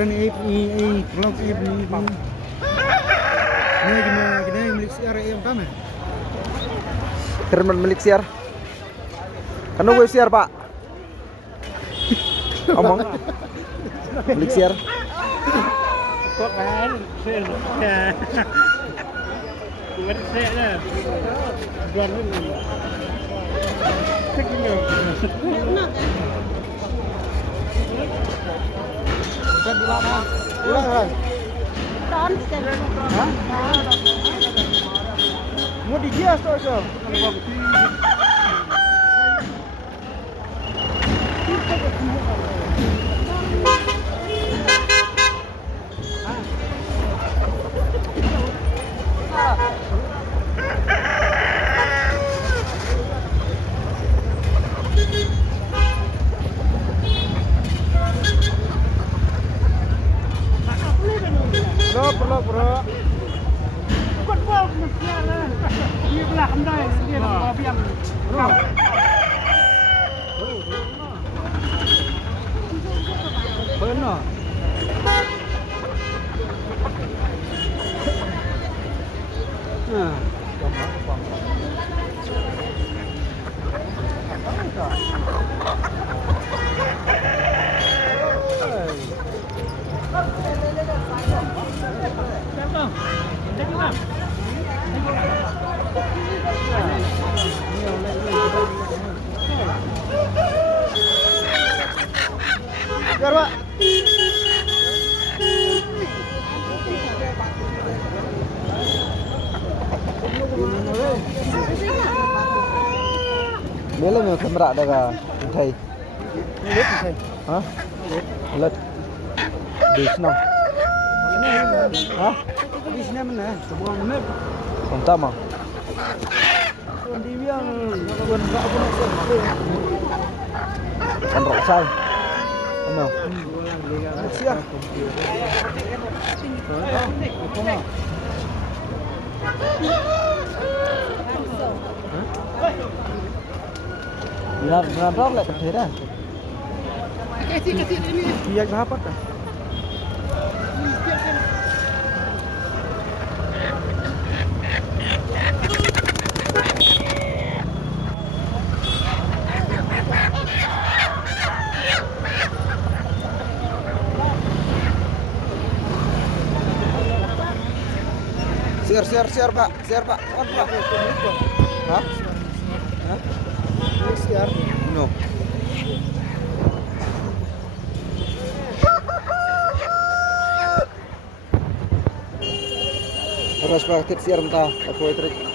Keren vlog ini gimana milik siar yang kami. Keren milik siar. Kan gue siar, Pak. Omong. Milik siar. Kok kan? Ya. Buat saya dah. Jual dulu. Cek dulu. Kan ulang kan? Tahun sekali. Hah? Mau dihias tuh. Bro. Kut bol mestinya lah. Dia belah andai dia nak biang. Bro. Benar. Nah, biar Pak. Belum ya kamera ada kah? Thầy. Lihat thầy. Hah? Lật. Đi nào. Hah? Di sini mana? Sebuah menit. Mantap mah. Di biang bukan enggak pun sampai. Kan rok sai. Ano? Siap. Berapa lại thế dah? Iya berapa dah? Siar Pak, on Pak. Hah? Hah? Siar. No. Terus praktik siar mentah, aku trik.